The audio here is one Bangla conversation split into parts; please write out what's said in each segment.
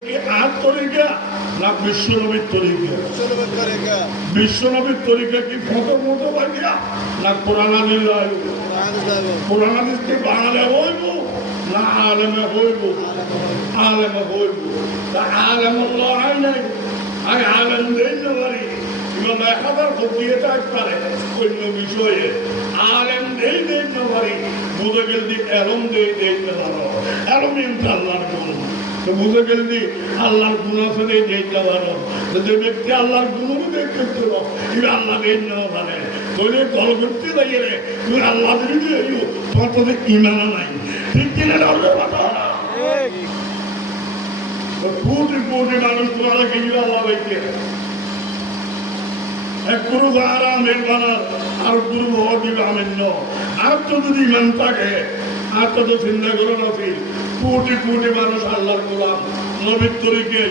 তরিকা না বিশ্বনবীর তরিকা? বিশ্বনবীর তরিকা কি ফটোর মতো লাগিয়া না কোরআন হাদিস লাগবে? কোরআন হাদিসকে বাংলা হইব না আলেমে হইব? আলেমে হইব। তা আলেম আল্লাহ হয় নাই, আমি আলেম দেই না পারি এবার 1000 খতিয়ে থাক পারে অন্য বিষয়ে আলেম দেই না পারি বুঝে গেল দি এলম দেই না পারো এলম ইনশাআল্লাহর গুণ তো বুঝে গেল দি আল্লাহর গুণ আছে দেই না পারো যে ব্যক্তি আল্লাহর গুণও দেখতে পারো এবার আল্লাহ দেই না পারে তোরে কল করতে দাঁড়িয়ে রে তুই আল্লাহ দিয়ে তোমার তোদের ইমান নাই ঠিক কিনা কোটি কোটি মানুষ তোমারা গেছিল আল্লাহ ভাইকে এক গুরু আরামের বানার আর গুরু হওয়া দিবে আমের ন আর তো যদি ইমান থাকে আর তো চিন্তা করে নাছিল কোটি কোটি মানুষ আল্লাহর গোলাম নবীর তরিকে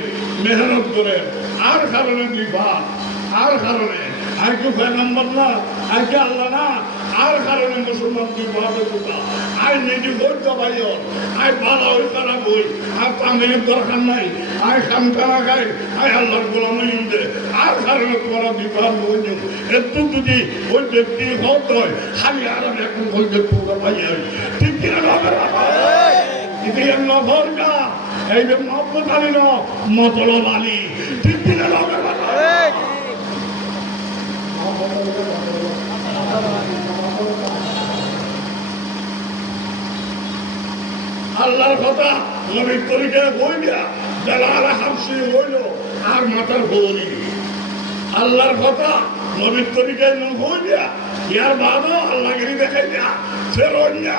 মেহনত করে আর কারণে বিভাগ আর কারণে আজকে পয়গম্বর না আজকে আল্লাহ না আর কারণে মুসলমান বিভাগে কোথা আই নিজে বলতে পারি আই ভালো হই খারাপ হই আর তামিলের দরকার নাই আই সামখানা খাই আই আল্লাহর গোলাম দে আর কারণে তোমার বিভাগ হয়ে যাবে একটু যদি ওই ব্যক্তি হত হয় খালি আর এখন বলতে পুরো পাই ঠিক কিনা কিন্তু এর নভর না এই যে মহব্বত আলী ন মতলব আলী ঠিক কিনা আল্লাহর কথা নবীর তরিকায় বই দিয়া বেলা হামসি হইল আর মাথার বৌনি আল্লাহর কথা নবীর তরিকায় হই দিয়া ইয়ার বাদও আল্লাহগিরি দেখাই দিয়া ফেরোনিয়া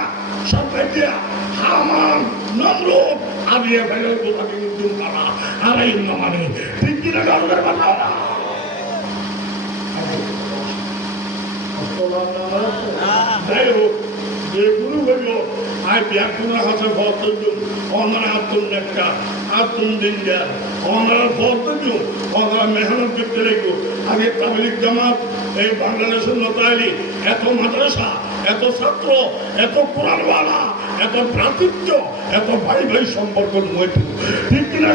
সব দিয়া হামান নমরুদ আদিয়া ফেরত গোটাকে উদ্যম করা আর এই মানে ঠিক কিনা গর্বের কথা না যাই হোক যে গুরু হইল আই ব্যাকুণের হাতে ভর্তব্য ওনারা আত্মনেকা আত্মদিনটা ওনারা ভর্তব্য ওনারা মেহনত করতে রেখো আগে তাবলিগ জামাত এই বাংলাদেশের নতাইলি এত মাদ্রাসা এত ছাত্র এত কোরআনওয়ালা এত ভ্রাতৃত্ব এত ভাই ভাই সম্পর্ক মৈত্র ঠিক কিনা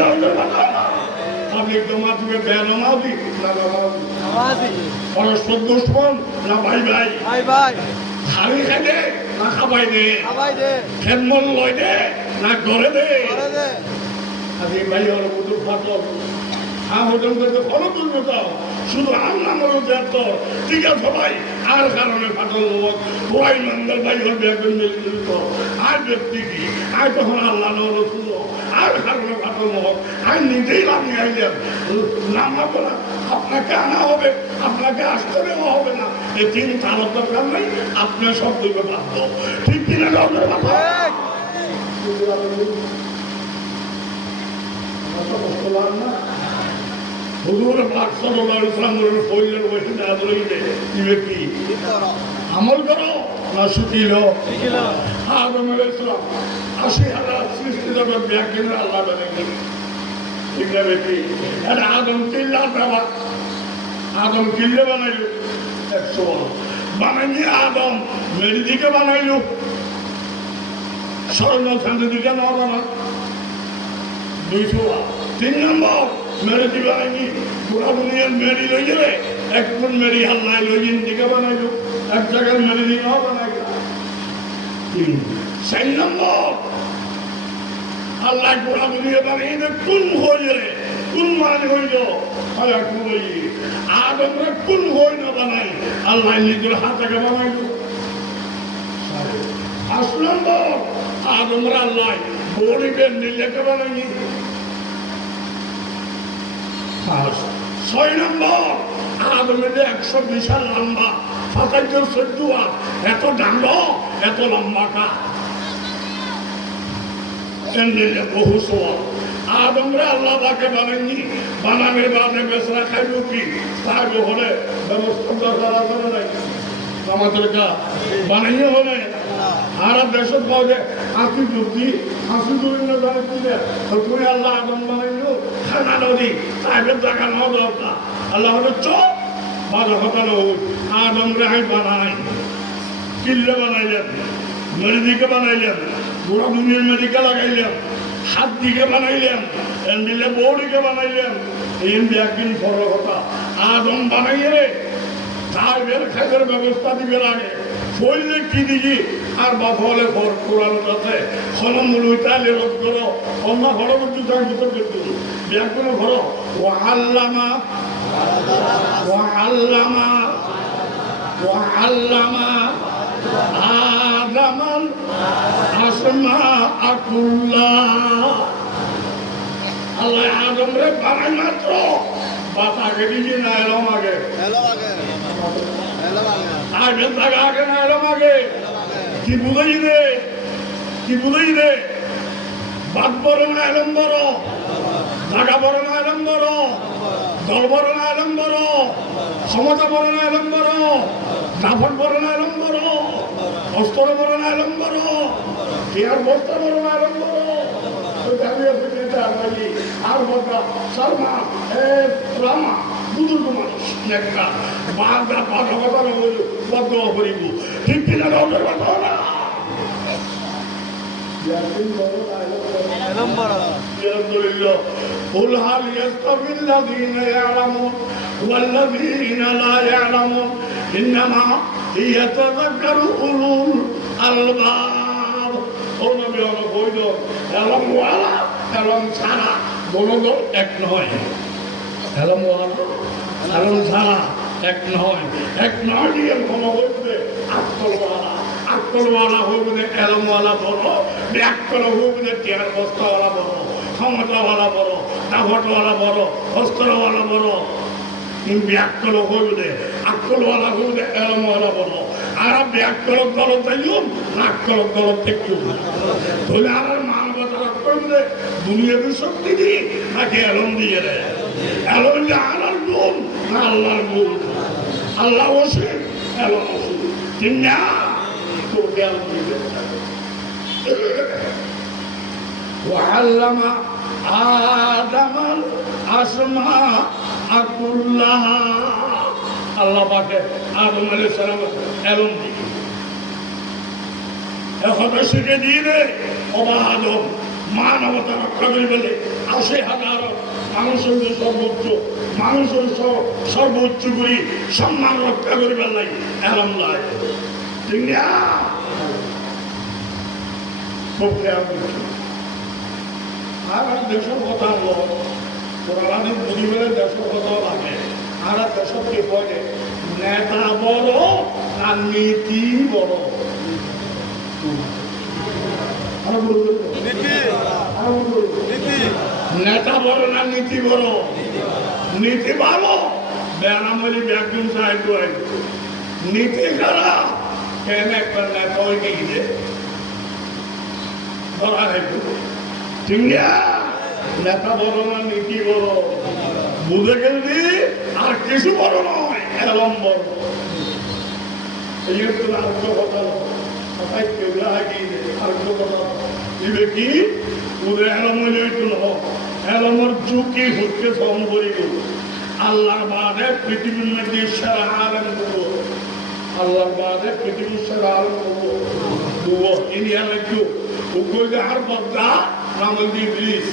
তাবলিগ জামাতকে বেনামাজি না নামাজি পরস্পর দুশ্মন না ভাই ভাই হাড়ি খেতে না খাবাই দে খেদমল লয় দে না ঘরে দে আজ এই ভাই ওর মতো ফাটল হজম করতে ফলো তুলবে তো শুধু আল্লাহর দেত ঠিক আছে ভাই আর কারণে ফাটল লোক ওই মঙ্গল ভাই হবে একজন মিলিত আর ব্যক্তি কি আর তখন আল্লাহ রসুল আর কারণে ফাটল লোক আর নিজেই নামিয়ে আইলেন নামাবো না আপনাকে আনা হবে আপনাকে আসতে দেওয়া হবে না এই তিন তার দরকার নেই আপনার সব দিকে বাধ্য ঠিক কিনা গল্পের কথা না হুজুর পাক সাল্লাল্লাহু আলাইহি ওয়াসাল্লাম কইলেন ওইটা না বলেইলে কি আমল করো না শুকিল আদম আলাইহিস সালাম ৮০,০০০ সৃষ্টি জগৎ ব্যাখ্যা আল্লাহ বানাইলেন ঠিক না বেটি এটা আদম কিল্লা বাবা আদম কিল্লে বানাইলো ১০০ বানাইনি আদম মেরি দিকে বানাইলো স্বর্ণ শান্তি দিকে না বানা ২০০ ৩ নম্বর মেরে দিবাইনি পুরা দুনিয়ার মেরি লই যাবে এক কোন মেরি আল্লাহ লইন দিকে বানাইলো এক জায়গায় মেরি দিকে বানাইল ৪ নম্বর আল্লাহ পুরা দুনিয়া বানিয়ে কোন হয়ে কোন মানে হইল আদমরা কোন হই না বানাই আল্লাহ নিজের হাতে বানাইল ৫ নম্বর আদমরা আল্লাহ বড়িবেন নিজেকে বানাইনি ৬ নম্বর আদমের ১২০ লম্বা ২৭-১৪ এত ডাঙ্গ এত লম্বা কা বহু সোয়া আদমরা আল্লাহ তাকে বানাইনি বানানোর বাদে বেসরা খাইব কি তার হলে ব্যবস্থা দরকার আছে না নাই আমাদের কা বানাইয়ে হলে আর দেশত পাওয়া হাসি যুক্তি হাসি দুই না জানে কি তুমি আল্লাহ আদম বানাইলো খানা নদী সাহেবের জায়গা নেওয়া দরকার আল্লাহ হলে চোখ ভালো কথা লোক আদম রেহাই বানাই কিল্লে বানাইলেন মেডিকে বানাইলেন পুরো দুনিয়ার মেডিকে লাগাইলেন হাত দিকে বানাইলেন মিলে বৌড়িকে বানাইলেন এমনি একদিন বড় কথা আদম বানাইলে তার বের খাইবার ব্যবস্থা দিবে লাগে বললে কি দিবি আর বাবা হলে ঘর কোরআন আছে হলমূল উইতালে রোধ করো অন্য ঘর করতে তার ভিতর করতে ব্যাগুলো ঘর ও আল্লামা ও আল্লামা ও আল্লামা আদামান আসমা আকুল্লাহ আল্লাহ আদম রে বানাই মাত্র বাত আগে দিবি না এলাম আগে আগে থাকা আগে না এলাম আগে কি বুঝাই রে কি বুঝাই রে বাদ বড় না এলাম বড় জাগা বড় না এলাম বড় দল বড় না এলাম বড় ক্ষমতা বড় না এলাম বড় দাফন বড় না এলাম বড় অস্ত্র বড় না এলাম বড় কেয়ার বস্তা বড় না এলাম বড় আর বড় শর্মা রামা বুজুর্গ মানুষ একটা বাঘা বাঘা বাঘা বদ্ধ করিব ঠিক কিনা রবের কথা না قل هل يستوي الذين يعلمون والذين لا يعلمون إنما يتذكر أولو الألباب ও নবী আমরা কইল এলম ওয়ালা এলম ছাড়া বলদল এক নয় এলম ওয়ালা এলম ছাড়া এক নয় দিয়ে ক্ষমা হইবে আত্মলওয়ালা আত্মলওয়ালা হইবে এলমওয়ালা বড় ব্যাকল হইবে টিয়ার বস্তাওয়ালা বড় ক্ষমতাওয়ালা বড় দাভটওয়ালা বড় অস্ত্রওয়ালা বড় ব্যাকল হইবে আত্মলওয়ালা হইবে এলমওয়ালা বড় আর ব্যাকল দল তাইও নাকল দল থেকে তাহলে আর মানবতা করবে দুনিয়ার শক্তি দিয়ে নাকি এলম দিয়ে দেয় এলম যে আল্লাহর গুণ না আল্লাহর গুণ আল্লাহ ওসে এলম ওসে ঠিক না তোকে এলম দিবে وعلم آدم الأسماء كلها আল্লাহ পাকে আদম আলাইহিস সালাম এলম দিয়ে এখন শিখে দিয়ে ওবা আদম মানবতা রক্ষা করে বলে ৮০,০০০ মানুষের যে সর্বোচ্চ মানুষের সর্বোচ্চ করি সম্মান রক্ষা করে বেলাই এলম লাই ঠিক না আর দেশের কথা হলো পুরাণিক পরিবারে দেশের কথা লাগে আর দেশের কি বলে নেতা বড় আর নীতি বড় নেতা বড় না নীতি বড় নীতি ভালো বেনামলি ব্যাকুম সাহেব নীতি খারাপ কেন একটা নেতা হয়ে গিয়ে ধরা হইতো ঠিক না নেতা বড় না নীতি বড় বুঝে গেলি আর কিছু বড় নয় এলম বড় এই আরেকটা কথা দিবে কি ওদের এলমই লইতো না এলমর ঝুঁকি হুটকে সহন করিব আল্লাহর বাদে পৃথিবীর মধ্যে সেরা আলেম দেবো আল্লাহর বাদে পৃথিবীর সেরা আলেম দেবো দেবো ইন্ডিয়া রাজ্য উগ্র আর বদ্দা নামল দিয়ে ইবলিস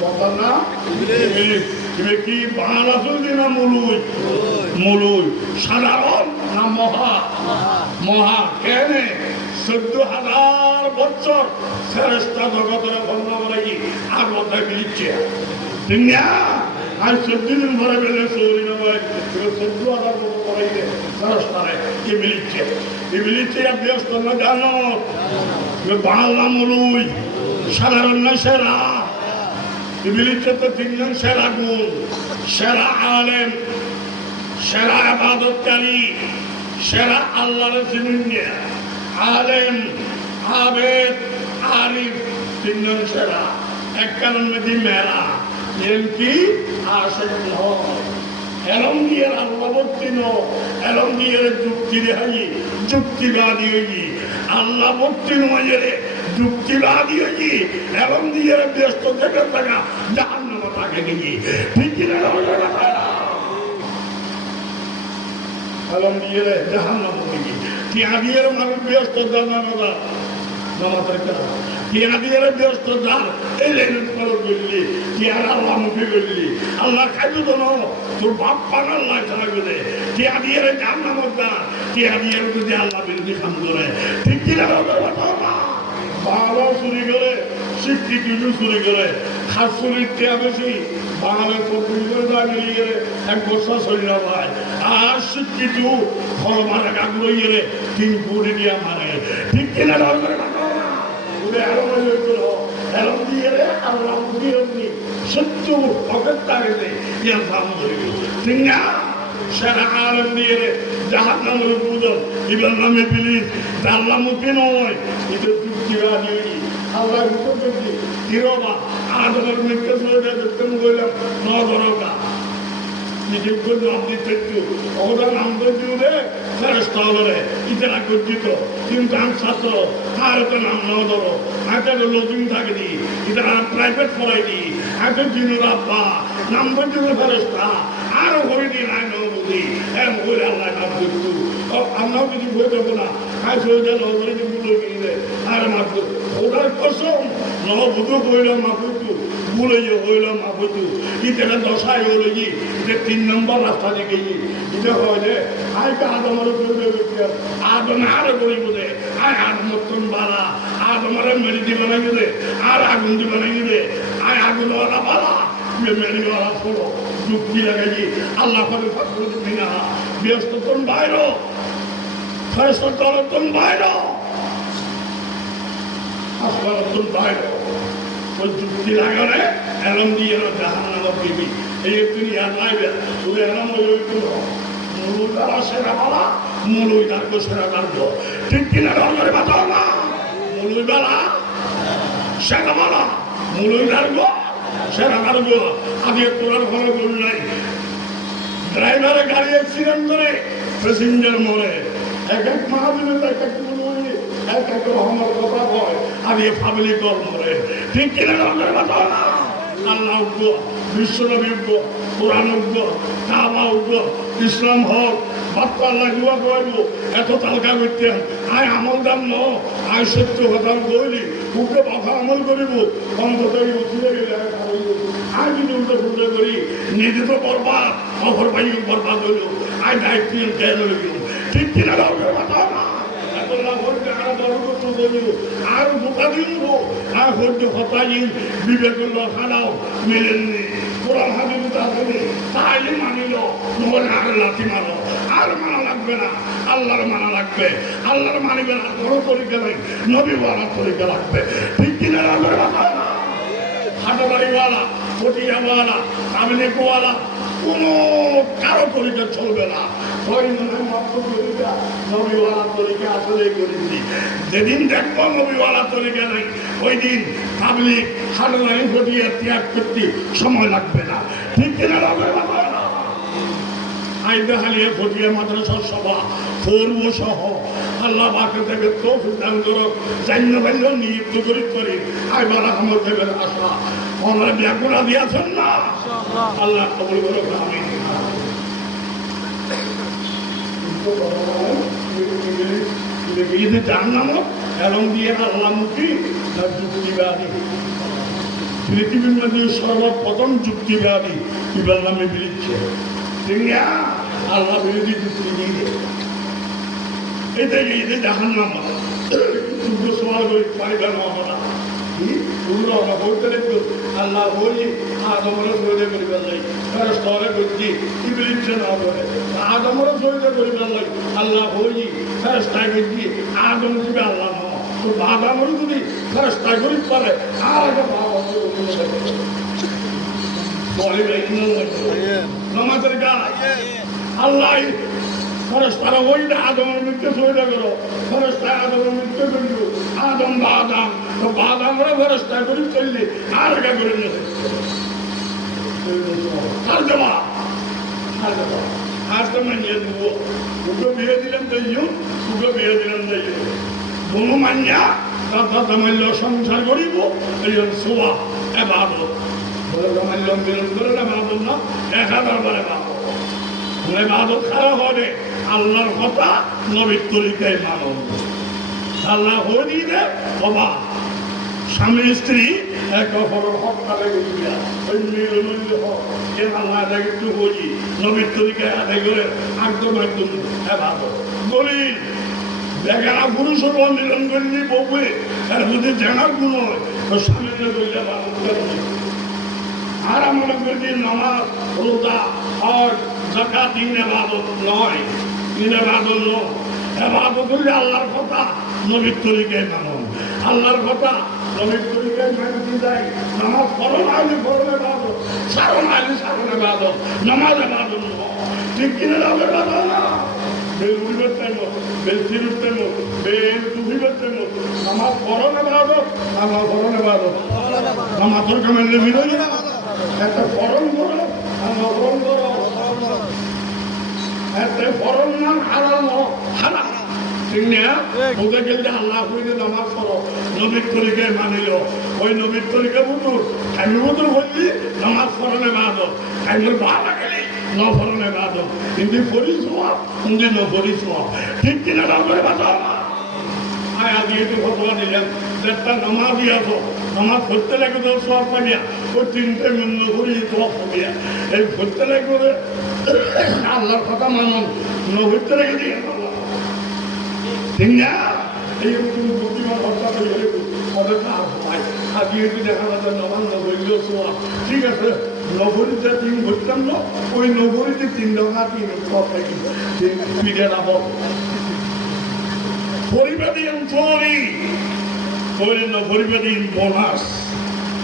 বদ্দার না ইবলিস তুমি কি বাংলা আসল না মুলুই মুলুই সাধারণ না মহা মহা কেন ১৪,০০০ বছর শ্রেষ্ঠ জগতের বর্ণনা করাই আর মাথায় বিলিচ্ছে ঠিক না আর ১৪ দিন ধরে বেলে চৌরি নয় ১৪,০০০ বছর করাইলে শ্রেষ্ঠারে কি মিলিচ্ছে কি মিলিচ্ছে ব্যস্ত না জানো বাংলা মুলুই সাধারণ না সেরা মিলিচ্ছে তো ৩ জন সেরা গুণ সেরা আলেম সেরা ইবাদতকারী সেরা আল্লাহর জিনিয়া আলেম আবেদ আরিফ ৩ জন সেরা এক কারণ মেদি মেলা এর কি আসে এলম দিয়ে আল্লাহবর্তী এলম দিয়ে যুক্তি রেহাই যুক্তিবাদী হই আল্লাহবর্তী নয় যুক্তিবাদী হই এলম দিয়ে ব্যস্ত থেকে থাকা জাহান্নাম তাকে গিয়ে ঠিক কিনা এলম দিয়ে জাহান্নাম গিয়ে টিয়া দিয়ে মানুষ ব্যস্ত জানা নামাজের কাজ টিয়া দিয়ে ব্যস্ত যার এই লাইনের ফলো করলি টিয়ার আল্লাহ মুখে করলি আল্লাহ খাইতো তো তোর বাপ পান আল্লাহ ছাড়া করে টিয়া দিয়ে যার নামক না টিয়া দিয়ে যদি আল্লাহ বিরোধী কাম করে ঠিক কিনা ভালো চুরি করে শিক্ষিত চুরি করে খাস চুরির টিয়া বেশি বাঙালের পক্ষে মিলিয়ে গেলে এক বছর শরীর ভাই আর শিক্ষিত ফল মারে কাকুর গেলে 3 কোটি দিয়া মারে ঠিক কিনা এরম দিয়ে আল্লাহ দিয়ে সত্য হকের তাগিদে ইয়ার দাম ধরে ঠিক না সেরা আলম দিয়ে জাহাজ নামের বুঝন ইবার নামে প্লিজ জানলাম মুখে নয় এটা যুক্তিবাদী আল্লাহ করছি হিরোবা আদমের মৃত্যু চলে যায় দেখতে বললাম নজরকা নিজের জন্য আপনি একটু অবদান আমাদের দিলে ফেরস্ত হবে ইতারা গর্জিত কিন্তু আমি ছাত্র আর তো নাম নজর আগে লজিং থাকেনি ইতারা প্রাইভেট পড়াই দি আগে দিনের আব্বা নামদের দিনে ফেরস্তা আরো হয়ে দিন আই নবুদি এম হয়ে আল্লাহ নাম করতু আমরাও কিছু হয়ে যাবো না আজ হয়ে গেল ওদের যে ভুল গিয়ে আর মাত্র ওটার কসম নবুধু হইলাম মাপুতু ভুলে যে হইলাম মাপুতু ইতারা দশায় হলো কি যে 3 নম্বর রাস্তা দিকে এটা হয় যে আইকে আদমের আদমে আরো করে বোঝে আয় আর মতন বাড়া আদমের মেরি দিবে না গেলে আর আগুন দিবে না গেলে আয় আগুন ওরা বাড়া মেরি ওরা ফোড়ো যুক্তি লাগাই আল্লাহ করে ফাঁকুর না ব্যস্ত তোর বাইর ফেরস্ত তোর বাইর আসবার তোর বাইর ওই যুক্তি লাগালে এরম দিয়ে জাহান নামক দিবি এই দুনিয়া লাইবে তুই এরম ওই মুলুইদার সেরা বলা মুলুইদার কো সেরা কাটবো ঠিক কিনা রঙের বাঁচাও না মুলুইদারা সেরা বলা মুলুইদার গো সেরা কাটবো আগে তোলার ঘরে বল নাই ড্রাইভারে গাড়ি অ্যাক্সিডেন্ট করে প্যাসেঞ্জার মরে এক এক মাহাবিনের এক এক মুলুই এক এক রহমর কথা হয় আগে ফ্যামিলি কল মরে ঠিক কিনা রঙের বাঁচাও না আল্লাহ উগ্র বিশ্বনবী উগ্র কোরআন উগ্র কাবা উগ্র ইসলাম হক বাপ্পা আল্লাহ গুয়া করাইব এত তালকা করতে আয় আমল দাম ন আয় সত্য কথা কইলি উগ্র কথা আমল করিব অন্তত উঠিয়ে গেলে আয় যদি উল্টো ফুল্টো করি নিজে তো বরবাদ অফর পাই বরবাদ হইল আয় দায়িত্ব কেন হইল ঠিক কিনা কথা না আর বোকা দিব আর হইতে হতাই বিবেকুল্ল খানাও মেলেননি কোরআন হাবিব তাইলে মানিল নহলে আর লাঠি মারো আর মানা লাগবে না আল্লাহর মানা লাগবে আল্লাহর মানিবে না বড় তরিকা নাই নবী ওয়ালা তরিকা লাগবে ঠিক কিনা হাটা বাড়িওয়ালা ফটিয়াওয়ালা তাবলিগওয়ালা কোনো কারো তরিকা চলবে না নবীওয়ালা তরিকা আসলে করেছি যেদিন দেখবো নবীওয়ালা তরিকা নাই ওই দিন তাবলিগ হাটালাই ফটিয়া ত্যাগ করতে সময় লাগবে না ঠিক কিনা আইদা হালিয়া ফটিয়া মাদ্রাসা সভা করব সহ আল্লাহ বাকে দেবে তো দান করো জান্য বান্য নিযুক্ত করি আইবার আমার দেবের আশা ওনারা ব্যাকুলা দিয়েছেন না আল্লাহ কবুল করো আমিন ঈদে জাহান্নামও এবং দিয়ে আল্লাহ মুখী যুক্তিবাদী পৃথিবীর মধ্যে সর্বপ্রথম যুক্তিবাদী ইবার নামে বিলিচ্ছে আল্লাহ বিরোধী যুক্তি দিয়ে এটাকে ঈদে জাহান্নামা যুদ্ধ সমাজ করি পারিবার মহামনা আল্লাহ বলি আদমরা সহিদে করিবার নাই তার স্তরে করছি ইবলিসে না বলে আদমরা সহিদে করিবার নাই আল্লাহ বলি তার স্থায় করছি আদম দিবে আল্লাহ ন তো আদমরা যদি তার স্থায় করি পারে আর একটা ভাব নামাজের গাছ আল্লাহ ফেরেশতারা ওইটা আদমের মৃত্যু সহিদা করো ফেরেশতায় আদমের মৃত্যু করিল আদম বা আদম তো বাদামরা ফেরেশতা করি চললে আর এটা করে নেবে আর জমা আর তো মানিয়ে দেবো ওকে বিয়ে দিলাম তাই ওকে বিয়ে দিলাম তাই কোনো মানিয়া তার মাল্য সংসার করিব এই সোয়া এবাদত মাল্য মিলন করে না বাদল না 1000 বারে বাদল বাদল খারাপ হবে আল্লাহর কথা নবীর তরিকায় মানব আল্লাহ হয়ে দিয়ে বাবা স্বামী স্ত্রী একে অপরের হক আদায় করিয়া ওই মিলমিল হক এর আল্লাহ আদায় একটু বলি নবীর তরিকায় আদায় করে একদম দলিল বেগানা পুরুষ মিলন করিনি বউয়ে আর যদি জানার গুণ হয় তো স্বামীকে বললে আর আমরা করি নামাজ রোজা হজ যাকাত দিন ইবাদত নয়, দিন ইবাদত নয়। ইবাদত হলে আল্লাহর কথা নবীর তরিকায় মানো, আল্লাহর কথা নবীর তরিকায় মেনে যায়। নামাজ পড়ো আইলে পড়ো ইবাদত, সারো আইলে সারো ইবাদত, নামাজ ইবাদত নয়। ঠিক কিনা নামাজ ইবাদত না, বেল উড়িবার টাইম, বেল চিরুর টাইম, বেল ডুবিবার টাইম, নামাজ পড়ো ইবাদত, নামাজ পড়ো ইবাদত। নামাজের কামেলে বিরোধী একটা ফরম করো আর নরম করো, একটা ফরম না হারাম হারাম। ঠিক না? বুঝে গেলে আল্লাহ কইলে নামাজ পড়ো, নবীর তরিকায় মানিল। ওই নবীর তরিকা বুঝুর আমি বুঝুর বললি নামাজ পড়নে বাদত, আমি ভালো গেলি ন পড়নে বাদত, কিন্তু পড়িস কিন্তু ন পড়িস। ঠিক কিনা নাম করে বাঁচাও না। আগে একটু ফটোয়া দিলেন একটা নামাজই আসো, নামাজ ধরতে লাগে তো সব পাইয়া ওই তিনটে মূল্য করি সব পাইয়া এই ধরতে লাগবে আল্লাহর কথা মানুষ নভরতে রেখে দিয়ে ঠিক না? এই বুদ্ধিমান হত্যা আগে একটু দেখা যাচ্ছে নামাজ নবরীয় সোয়া ঠিক আছে, নবরীতে তিন ভরতাম না, ওই নবরীতে 3 টাকা 3 সব থাকি পিঠে নাম পরিবাদীন চলি করে না পরিবাদীন বোনাস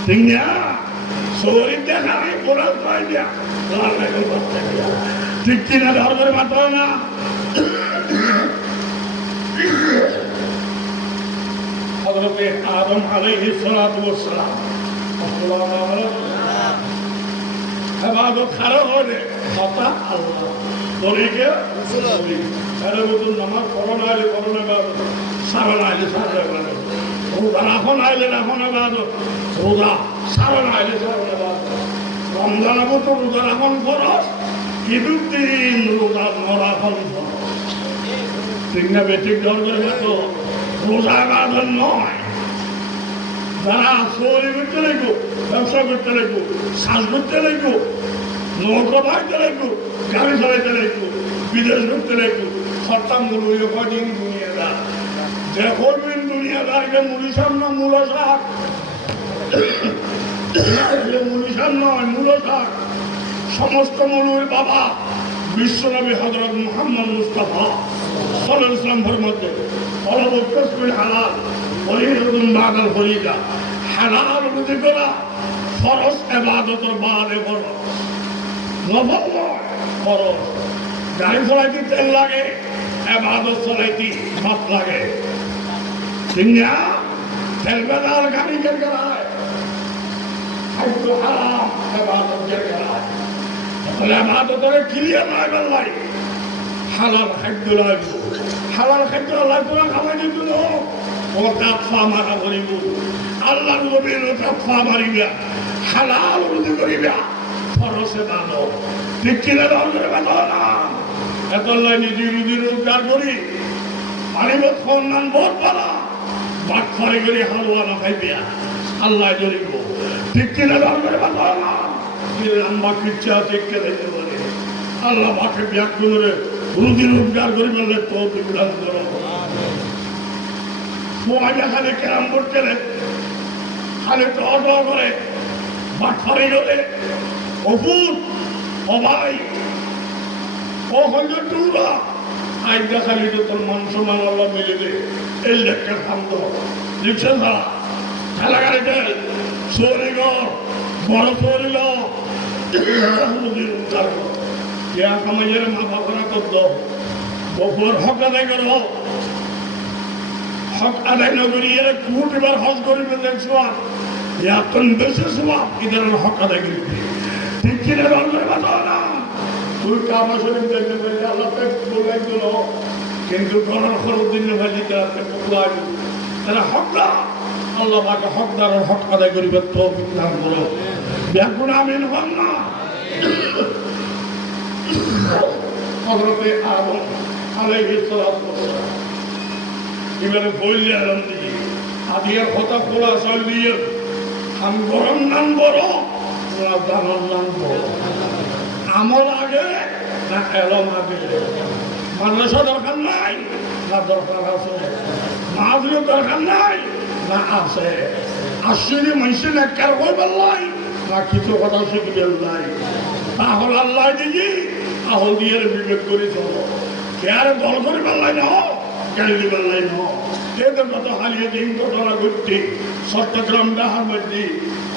ঠিক না? শরীর দেখা নেই বোনাস পাই দিয়া ঠিক কিনা ধর্মের মাত্রা না। হযরতে আদম আলাইহিস সালাতু ওয়াস সালাম ইবাদত খারাপ হলে কথা আল্লাহ তরিকে রাসূল আরে বলুন নামাজ পড়না আইলে পড়না ইবাদত, সারনা আইলে সারনা ইবাদত, রোজা রাখুন আইলে রাখুন ইবাদত, রোজা সারনা আইলে সারনা ইবাদত। রমজান তো রোজা রাখুন ফরজ, ঈদুল দিন রোজা রাখুন ফরজ। ঠিক না? বেঠিক ধর্মের মতো রোজা ইবাদত নয়। যারা চুরি করতে লাগবো, ব্যবসা করতে লাগবো, শ্বাস করতে লাগবো, নৌকা বাইতে লাগবো, গাড়ি চালাইতে লাগবো, বিদেশ করতে লাগবো, সত্তাম মূল কদিন দুনিয়াদার যে করবেন দুনিয়াদারকে মুড়িসাম না মূলো শাক, মুড়িসাম নয় মূলো শাক। সমস্ত মূলের বাবা বিশ্বনবী হযরত মুহাম্মদ মুস্তাফা সাল্লাল্লাহু আলাইহি ওয়াসাল্লামের মধ্যে অলবত কসবিল হালাল ফরিদাতুন বাদাল ফরিদা, হালাল রুজি করা ফরজ ইবাদতের বাদে ফরজ, নফল নয় ফরজ। গাড়ি চালাইতে তেল লাগে, ইবাদত চালাইতে ভাত লাগে ঠিক না? তেল বেলার গাড়ি কে চালায়, খাদ্য হারাম ইবাদত কে চালায়। তাহলে ইবাদতের ক্লিয়ার নয় বেলাই হালাল খাদ্য লাগবে, হালাল খাদ্য লাগবে না খাওয়াই দিত না ও তাপা মারা করিব, আল্লাহর নবীর তাপা মারিবা, হালাল রুজি করিবা, ফরজে বাঁধো। ঠিক কিনা ধর্মের বাঁধো না। এত নিজে রুজি রোজগার করি মারিবত খন্নান বহুত পালা বাট খরে করে হালুয়া না খাইবিয়া আল্লাহ ধরিব। ঠিক কিনা ধর্মের বাঁধো না। লম্বা কিচ্ছা দেখতে দেখতে বলে আল্লাহ মাকে ব্যাগ করে রুজি রোজগার করি বললে তো বিধান করো। মোবাইলে খালি ক্যারাম বোর্ড খেলে, খালি ট্র করে, বাটফারি করে, অপুর ও ভাই ও হইল টুরা আইডা খালি তোর মান সম্মান আল্লাহ মিলে দে এই লেখা থামতো লিখছে না খেলা গাড়িতে চোরি কর বড় চোরি উদ্ধার কর ইয়া কামাইয়ের মাথা করা করত বপুর হক আদায় করো। হক আদায় নগরী এর কুট এবার হজ করিবে দেখছো এখন বেশি সবাব এদের হক আদায় করবে। ঠিক কিনে রঙের বাধা না তুই কামা শরীফ দেখতে পারলে আল্লাহ বলে দিল কিন্তু গণর খরচ দিনে ভাজি তারা হকদার আল্লাহ পাকে হকদার হক আদায় করিবে তো নাম বলো ব্যাগুণ আমিন হন না। হযরতে আদম আলাইহিস সালাম এবারে বললে আলম দিয়ে আদিয়ার কথা খোলা চল দিয়ে আমি গরম নাম বড় দানোর নাম বড় আমল আগে না এলম আগে মাদ্রাসা দরকার নাই না দরকার আছে মাহফিলের দরকার নাই না আছে আসলে মানুষের নেককার করবার নাই না কিছু কথা শিখবেন নাই তাহলে আল্লাহ দিদি আহল দিয়ে বিবেক করে চলো কে আর দল করিবার নাই না গাড়ি দিবার নাই না এদের কত হারিয়ে দিন ঘটনা ঘটছে চট্টগ্রাম ডাহার মধ্যে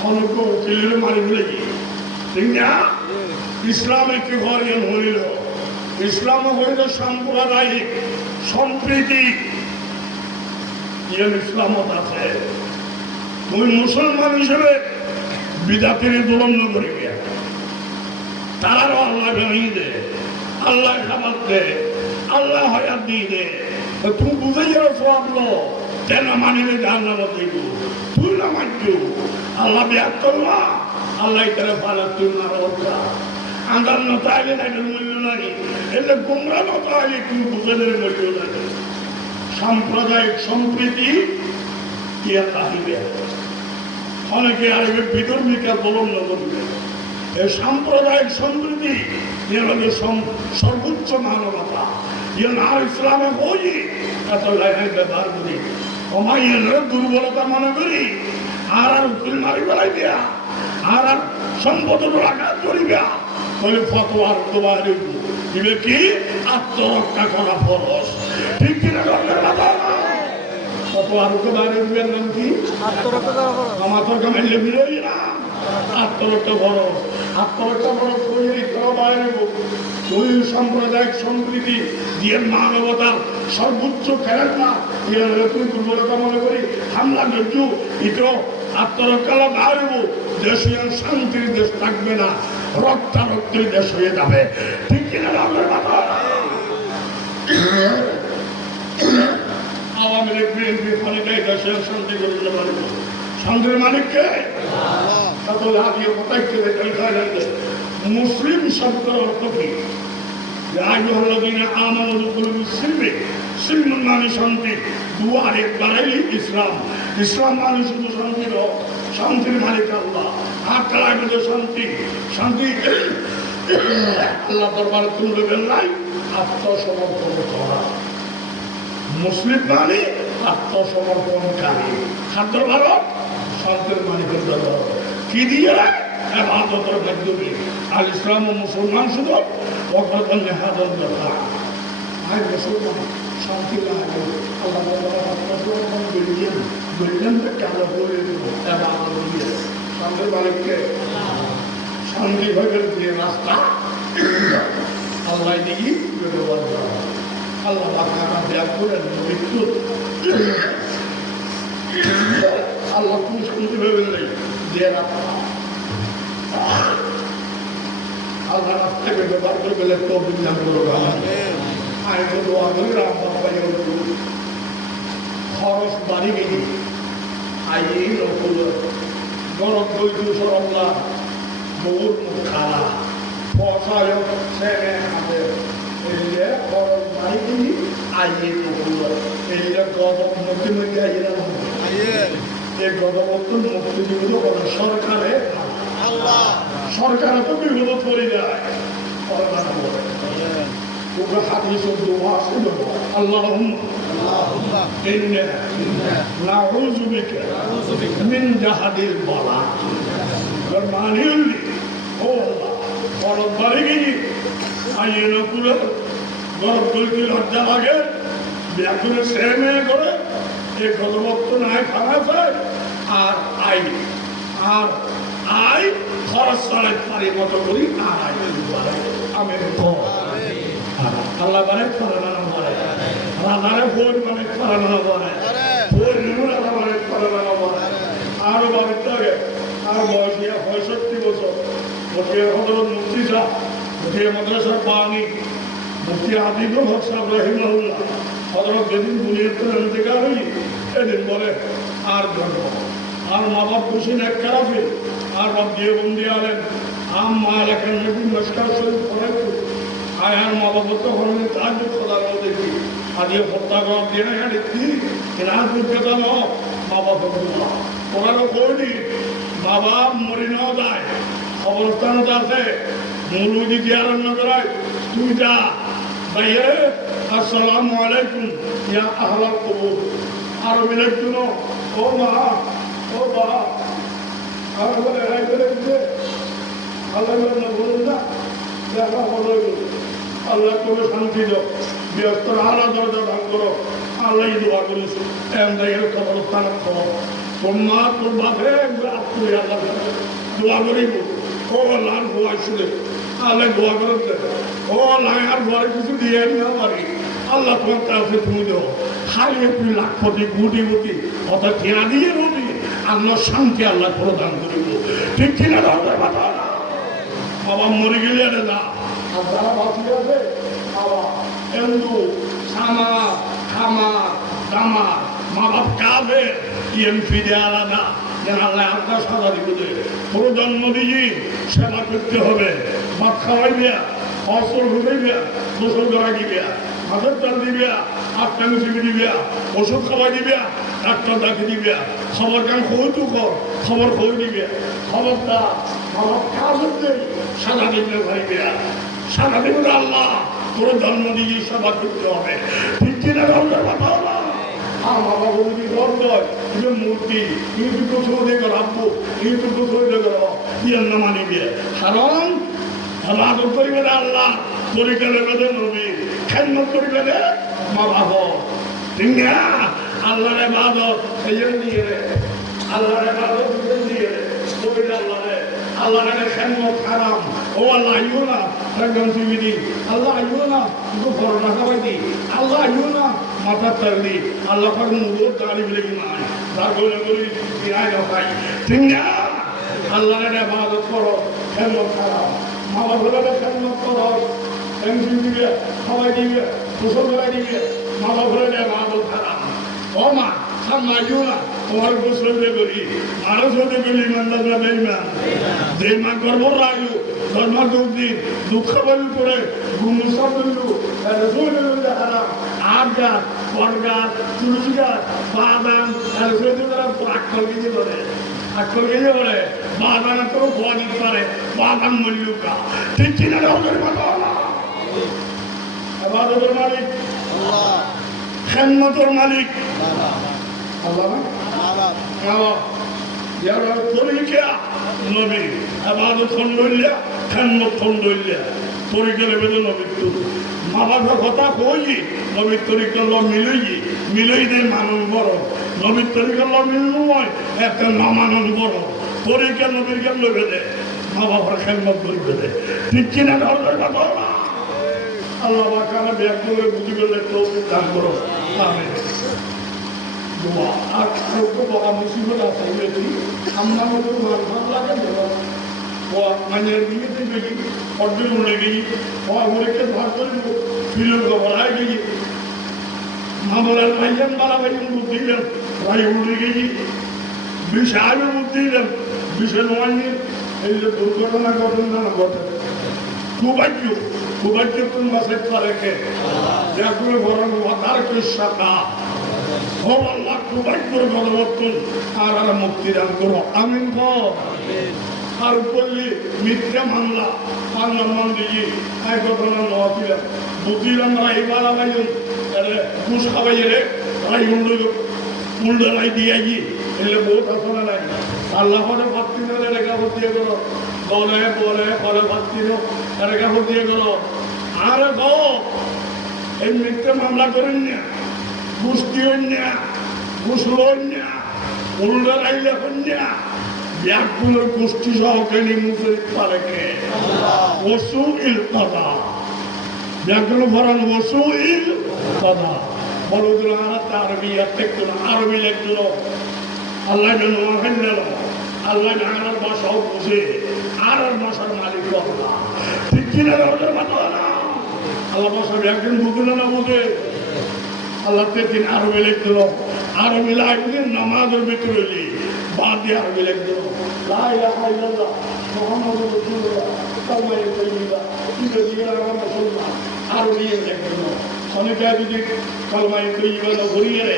অনেক উকিলের মারি ফেলেছি ঠিক না ইসলামে কি ঘরে হইল ইসলাম হইল সাম্প্রদায়িক সম্প্রীতি ইসলামত আছে তুই মুসলমান হিসেবে বিদাতির দুলন্দ করিবে তারারও আল্লাহ ভেঙে দে আল্লাহ খাবার দে আল্লাহ হয়াত দিয়ে দে তুমি বুঝে যাও সব কেন মানিলে জাহান্নাম দিব তুই না মানছো আল্লাহ ব্যাগ করবা আল্লাহ তারা ফালা তুই না রক্ষা আন্দার নত আইলে তাইটার মূল্য নাই এলে গুমরা নত আইলে তুমি বুঝেদের মূল্য নাই সাম্প্রদায়িক সম্প্রীতি ইয়া তাহিবে অনেকে আসবে বিধর্মিকা বলন্দ করবে এই সাম্প্রদায়িক সম্প্রীতি সর্বোচ্চ মানবতা আর ইসলামে হই এত লাইনের ব্যবহার করি অমাইয়ের দুর্বলতা মনে করি আর উকিল মারি বেড়াই দেয়া আর সম্পদ আঘাত করিবা তাহলে ফতোয়ার তোমার দিবে কি আত্মরক্ষা করা ফরজ ঠিক কিনা ফতোয়ার তোমার নাম কি আমার তর্ক মানলে বিরোধী না আত্মরক্ষা ফরজ আত্মরক্ষা ফরজ ওই সাম্প্রদায়িক সম্প্রীতি দিয়ে মানবতার সর্বোচ্চ খেলেন না তুমি দুর্বলতা মনে করি হামলা ধৈর্য ইতো আত্মরক্ষা লাভ দেশে শান্তির দেশ থাকবে না রক্তারক্তির দেশ হয়ে যাবে ঠিক কিনা আওয়ামী লীগ বিএনপি অনেকেই দেশে শান্তি করে দিতে পারবে শান্তির মালিককে মুসলিম শব্দের অর্থ কি মানে শান্তি দুয়ার একবারাই ইসলাম ইসলাম মানে শুধু শান্তির শান্তির মালিক আল্লাহ হাত খেলায় মধ্যে শান্তি শান্তি আল্লাহ দরবারে তুলবেন নাই আত্মসমর্পণ করা মুসলিম মানে আত্মসমর্পণকারী খাদ্য ভারত শান্তির মালিকের দরবার কি দিয়ে এবাদতের মাধ্যমে আর ইসলাম ও মুসলমান শুধু অকথন নেহাদন দরকার আর মুসলমান শান্তি লাগে আল্লাহ বললেন আল্লাহ বলে দেব শান্তির মালিককে শান্তি ভাবে যে রাস্তা আল্লাহ দিকে ব্যবহার করা আল্লাহ ত্যাগ করেন মৃত্যু আল্লাহ তুমি শান্তি ভেবে নেই যে রাস্তা আল্লাহ রাস্তাকে ব্যবহার করে গেলে তো বিজ্ঞান করবো আমি তো দোয়া করি রাম বাবা খরচ বাড়ি গেছি আইয়ে গরম দৈত্য সরল্লা বহুত খারা ফসায় ছেড়ে হাতে এই যে খরচ বাড়ি গেছি আইয়ে এই যে গরম মুক্তি মুক্তি আইয়ে এই গণবর্তন মুক্তিযুদ্ধ করে সরকারে সরকারে তো বিপদ করে যায় হাদিস দোয়া ছিল আল্লাহুম্মা ইন্না নাউযু বিকা মিন জাহাদিল বালা মানিউলি ও আল্লাহ বড় বাড়ি আইয়ে না পুরো গরম করতে লজ্জা লাগে ব্যাকুলে সেমে করে এই গণবর্তন আয় খারাপ হয় আর আই খরচ চালাই পারি মতো করি আর আমি আল্লাহ মানে ফরানো বলে রাধারে ফোর মানে ফরানো বলে ফোর নিমুরা মানে ফরানো বলে আরো বাড়িতে আগে আর বয়স 65 বছর বসিয়া হজরত মুফতি সাহেব বসিয়া মাদ্রাসার বাণী মুফতি আদিদুল হক সাহেব রহিমাহুল্লাহ হজরত যেদিন দুনিয়ার তো ইন্তেকাল হই এদিন বলে আর জন্ম আর মা বাপ খুশি এক খারাপে আর বাপ দিয়ে বন্দি আলেন আম মা লেখেন নবী নমস্কার শরীফ পড়াই আয় আর মা বাপ তো হলেন তার খোদার মধ্যে কি আদিও হত্যা কর দিয়ে না দেখি রাত বুঝতে মা বাবা ওনারও কইনি বাবা মরি নাও যায় অবস্থান আছে মৌলুদি জিয়ারত করায় তুই যা ভাইয়ে আসসালামু আলাইকুম ইয়া আহলাল কবুর আর মিলাদ শুনো ও মা ও বা আর বলে রাই বলে যে আল্লাহ বলুন না দেখা হলো আল্লাহ করে শান্তি দাও ব্যস্ত আল্লাহ দরজা দান করো আল্লাহ দোয়া করিস এম জায়গায় কবরস্থান করো তোর মা তোর বাপে তুই আল্লাহ দোয়া করিব ও আল্লাহ দোয়া শুনে আল্লাহ দোয়া করতে ও আল্লাহ আর ঘরে কিছু দিয়ে না পারি আল্লাহ তোমার কাছে তুমি দেও হারিয়ে তুই লাখপতি কোটিপতি অত কেনা দিয়ে রবি আল্লাহ শান্তি আল্লাহ প্রদান করিব ঠিক কিনা ধরবে কথা না বাবা মরে গেলে আরে না আর যারা বাঁচিয়ে আছে বাবা এন্দু সামা খামা দামা মা বাপ কাবে এমপি দেওয়া না যেন আল্লাহ আপনার সাজা দিবে পুরো জন্ম দিয়ে সেবা করতে হবে ভাত খাওয়াইবে অস্ত্র ঘুরাইবে গোসল করা দিবে মাছের চাল দিবে আটটা মিশিয়ে দিবে ওষুধ খাওয়াই দিবে ডাক্তার দেখে দিবে খবর কান কৌতু খবর খবর দিবে খবরটা খবর কাজ হচ্ছে সাজা দিতে ভাইবে সাজা দিবে আল্লাহ পুরো জন্ম দিয়ে সেবা করতে হবে ঠিক কিনা কথা না বাবা বলি গর্ব যে মূর্তি ইউটিউব সৌদে রাখবো ইউটিউব সৌদে ইয়ার নামা নিবে কারণ আদর করিবে আল্লাহ পরিকালে বেদে নবী খেদমত করিবে মা বাবা ঠিক না আল্লাহর ইবাদত এই জন্য দিয়ে আল্লাহর ইবাদত দিয়ে আল্লাহর খেদমত হারাম ও আল্লাহ আইও না একদম সুবিধি আল্লাহ আইও না কিন্তু করোনা খাওয়াই দি আল্লাহ আইও না মাথার তার দি আল্লাহ পাক মুদর তালিব লেগে নাই তার বলে বলি বিরায় রখাই ঠিক না আল্লাহর ইবাদত করো খেদমত হারাম মা বাবার খেদমত করো পেনশন দিবে খাওয়াই দিবে গোসল করাই দিবে মা বাবার ইবাদত হারাম ও মা সামনে আইও না তোমার গোসল করি আরো সৌদে গেলি ইমানদার বেঈমান যে মা গর্ব রাখলো ধর্মার দুঃখ বলি করে গুমসা বললু হারাম আট গাছ বট গাছ তুলসী গাছ বাদাম আটকল কেজি করে বাদাম তো ভয় দিতে পারে বাদাম মল্লুকা ঠিক কিনা কথা মালিক খেদমতের মালিক আল্লাহ যারা তরিকা নবী আবাদত খন্ডইল্লা খেদমত খন্ডইল্লা তরিকার বেদে নবীর তো মা বাবার কথা কই নবীর তরিকার ল মিলই দেয় মানুষ বড় নবীর তরিকার ল মিল নয় একটা না মানুষ বড় তরিকা নবীর জ্ঞান লইবে দেয় মা বাবার খেদমত করবে দেয় ঠিক কিনা ধরনের কথা না আল্লাহ বাকানা ব্যাগ করে বুঝি গেলে তো দান করো আমি আর বড় মুসিবত আছে আমরা মতো ভালো লাগে মানে বিয়েতে গেছি অর্জন উড়ে গেছি পরীক্ষা ভাগ করে ফিরে ঘবরায় গেছি মা বলার ভাইজান বালা ভাইজান বুদ্ধি দিলেন ভাই উড়ে গেছি বিষে আগে বুদ্ধি দিলেন বিষে নয় এই যে দুর্ঘটনা ঘটে খুবাইকে কোন মাসে রেখে দেখবে বরং তার কৃষ্ণা ও আল্লাহ খুবাইকের গণবর্তন আর মুক্তি দান করো আমিন আর করলি মিথ্যা মামলা আর নম্বর দিয়ে এক ঘটনা নেওয়া ছিলাম বুঝিলাম রাইবার আলাইজন ঘুষ খাওয়াই রে রাই উল্ডালাই দিয়ে এলে বহুত আসলে নাই আল্লাহ করে ভর্তি নিলে রেখা ভর্তি করো বলে করে ভর্তি রেখা ভর্তি করো আরে গো এই মিথ্যে মামলা করেন না ঘুষ দিয়েন না ঘুষ লোন না উল্ডালাইলে হন না ব্যাগগুলোর গোষ্ঠী সহকারী মুখের পারেকে ওসু ইল কথা ব্যাগগুলো ভরান ওসু ইল কথা বলগুলো আনাতে আরবি একটু আরবি লেখল আল্লাহ আল্লাহ আনার ভাষাও বুঝে আর ভাষার মালিক কথা ঠিক কিনা আল্লাহ ভাষা একদিন বুঝল না বুঝে আল্লাহ দিন আরবি লেখল আরবি লাগলে নামাজের ভিতরে বাদ দিয়ে আরবি লেখল মোহাম্মদ রসুল্লাহ আরবি লেখল অনেকে যদি কলমাই তৈবান ঘুরিয়ে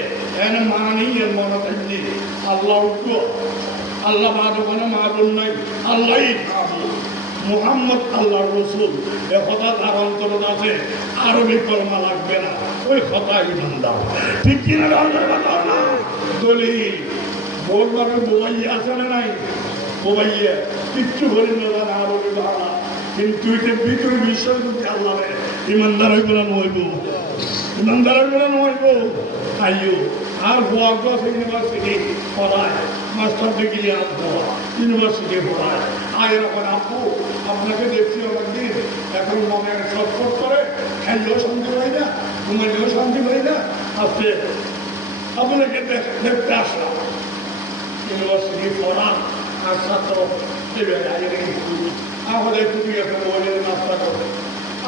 এনে মানি এর মনে থাকলে আল্লাহ উঠবো আল্লাহ মাদকানে মাদুন নাই আল্লাহই খাবো মুহাম্মদ আল্লাহ রসুল এ কথা তার অন্তরত আছে আরবি কলমা লাগবে না ওই কথা ইমান দাও ঠিক কিনা না দলিল বলবারে বোবাইয়া আছে না নাই বোবাইয়া কিচ্ছু বলি না আরবি বাংলা কিন্তু এটা ভিতরে বিশ্বাস করতে আল্লাহ ইমানদার হইব না নইব ইমানদার হইব না নইব আইও আর বোয়াগস ইউনিভার্সিটি পড়ায় মাস্টার ডিগ্রি আসবো ইউনিভার্সিটি পড়ায় আর এরকম আপু আপনাকে দেখছি অনেকদিন এখন মনে ছটফট করে খাইলেও শান্তি পাই না ঘুমাইলেও শান্তি পাই না আজকে আপনাকে দেখতে আসলাম ইউনিভার্সিটি পড়ান আর ছাত্র আমাদের টুপি আছে মোবাইলের নাস্তা করে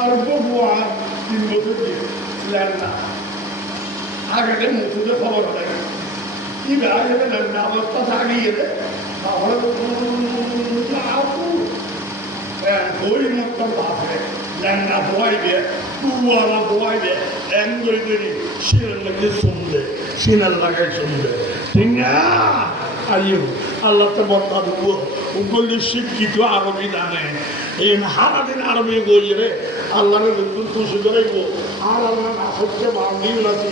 আর বহু আর 3 বছর দিয়ে লেন না আগে মুখে খবর নেই কি বেড়া লেন না অবস্থা থাকিয়ে দেয় ওই মতো ভাবে লেন না বয় দিয়ে পুয়ারা বয় দিয়ে এন করে তৈরি সিনের মধ্যে শুনবে সিনার লাগাই শুনবে ঠিক না আইও আল্লাহ তো বন্ধা দেবো ওগুলি শিক্ষিত আরবি জানে এই সারাদিন আরবি গড়িয়ে রে আল্লাহরে বিলকুল খুশি করাইব আর আল্লাহ না হচ্ছে বাঙিও নাকি